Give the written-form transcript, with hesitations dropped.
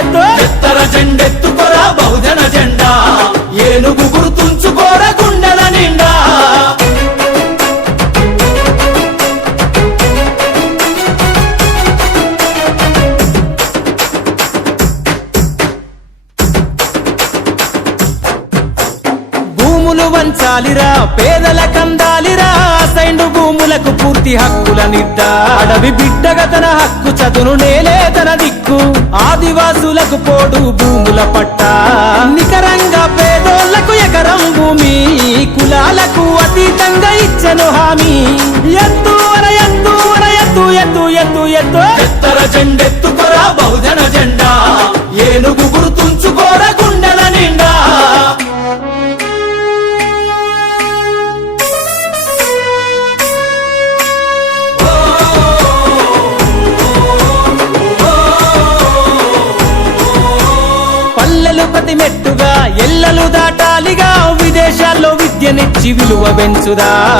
ఎత్తు ఎత్తర జెండెత్తుకోరా బహుజన జెండా ఏనుగు గుర్తుంచుకోరా గుండెల నిండా భూములు వంచాలిరా పేదల కందాలిరా సైండు భూములకు పూర్తి హక్కులనిద్దా అడవి బిడ్డగా తన హక్కు చదును నేలే తన దిక్కు ఆదివాసులకు పోడు భూముల పట్ట నికరంగా పేదోళ్లకు ఎకరం భూమి కులాలకు అతీతంగా ఇచ్చను హామీ ఎత్తు ఎత్తు ఎత్తు ఎత్తు ఎత్తు ఎత్తు ఎత్తర జెండెత్తుకోరా బహుజన జెండా ఏనుగు గుర్తుంచుకోరా గుండెల నిండా పల్లెలు ప్రతి మెట్టుగా ఎల్లలు దాటాలిగా విదేశాల్లో విద్యనిచ్చి విలువ పెంచుదా